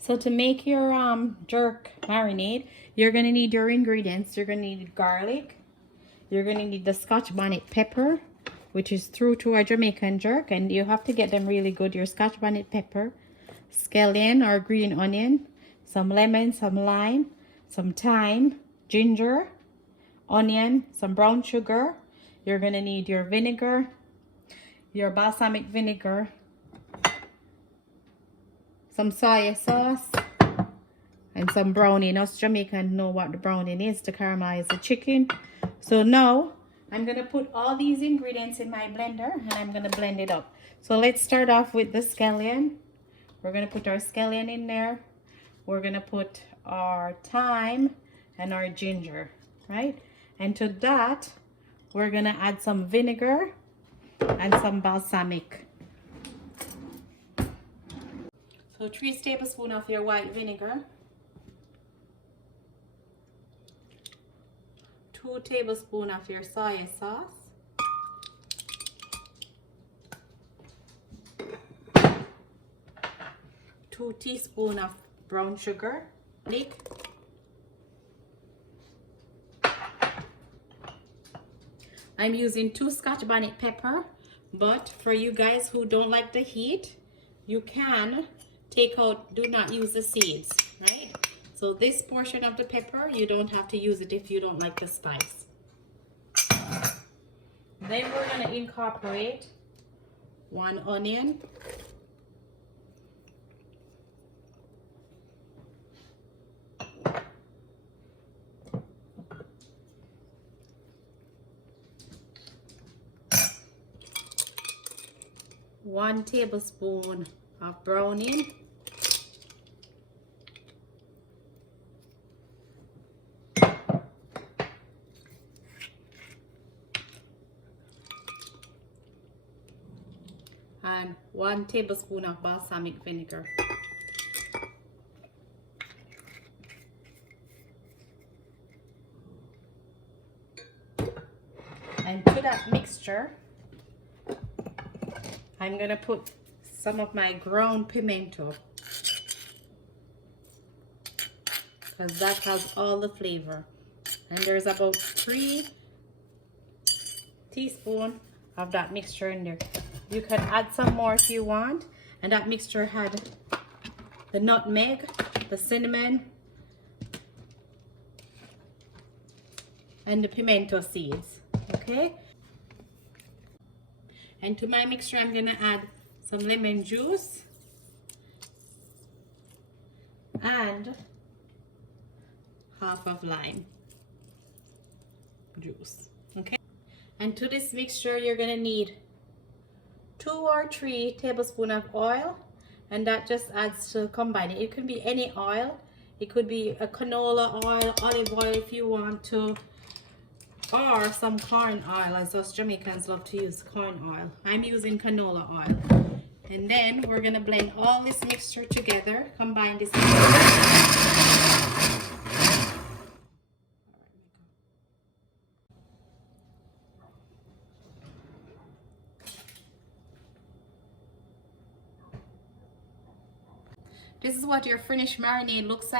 So to make your jerk marinade, you're gonna need your ingredients. You're gonna need garlic. You're gonna need the Scotch bonnet pepper, which is true to our Jamaican jerk, and you have to get them really good. Your Scotch bonnet pepper, scallion or green onion, some lemon, some lime, some thyme, ginger, onion, some brown sugar. You're gonna need your vinegar, your balsamic vinegar, some soy sauce, and some brownie. Us Jamaicans know what the brownie is to caramelize the chicken. So now I'm gonna put all these ingredients in my blender and I'm gonna blend it up. So let's start off with the scallion. We're gonna put our scallion in there. We're gonna put our thyme and our ginger, right? And to that, we're gonna add some vinegar and some balsamic. So 3 tablespoons of your white vinegar, 2 tablespoons of your soy sauce, 2 teaspoons of brown sugar, I'm using 2 Scotch bonnet pepper, but for you guys who don't like the heat, you can take out, do not use the seeds, right? So this portion of the pepper, you don't have to use it if you don't like the spice. Then we're gonna incorporate 1 onion, one tablespoon of browning, and 1 tablespoon of balsamic vinegar. And to that mixture, I'm gonna put some of my ground pimento, because that has all the flavor. And there's about 3 teaspoons of that mixture in there. You can add some more if you want. And that mixture had the nutmeg, the cinnamon, and the pimento seeds, okay? And to my mixture, I'm gonna add some lemon juice and half of lime juice, okay? And to this mixture, you're gonna need 2 or 3 tablespoons of oil, and that just adds to combine it. It could be any oil. It could be a canola oil, olive oil if you want to, or some corn oil, as us Jamaicans love to use corn oil. I'm using canola oil. And then we're gonna blend all this mixture together, combine this This is what your finished marinade looks